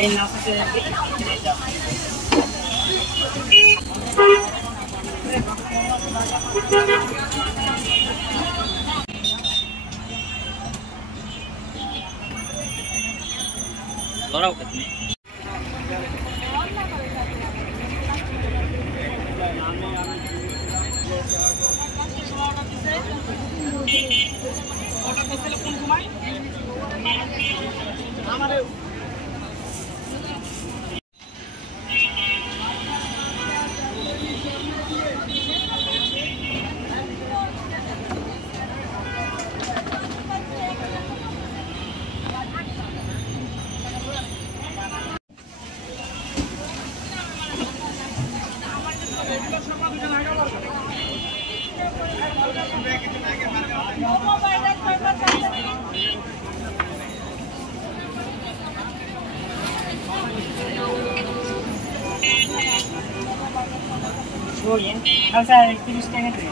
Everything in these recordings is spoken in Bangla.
এই নাচতে যাও লড়াও তুমি Bien, o sea, el virus tiene que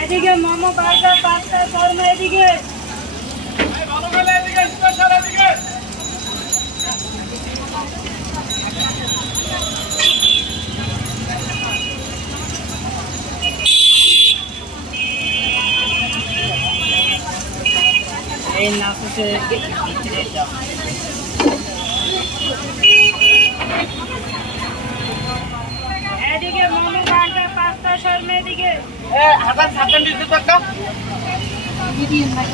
এদিকে মোমো বার্গার পাস্তা শর্মা এদিকে ভালো করে এদিকে স্পেশাল এদিকে এই নাচতে যাও এদিকে মোমো বার্গার পাস্তা শর্মা এদিকে হাজার 7 টাকা মিডিয়াম ভাই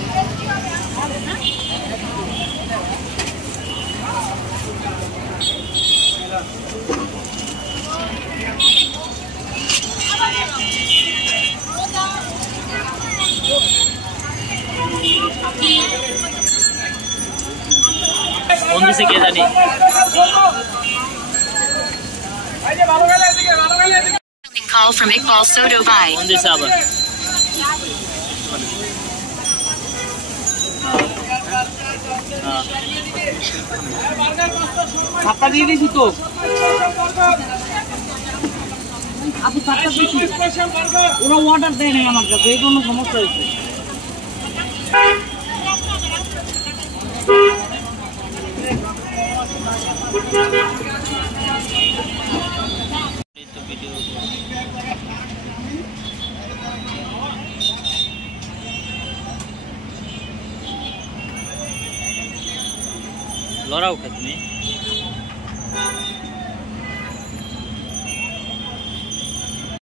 কোন দিকে কে জানি call from Iqbal Soto Bhai. কোন দিকে আবার ছাপটা দিয়ে দিছি তো আপু ছাপটা দিছি ওরা অর্ডার দেয় নাই আমার কাছে এই জন্য সমস্যা হয়েছে লড়াও তুমি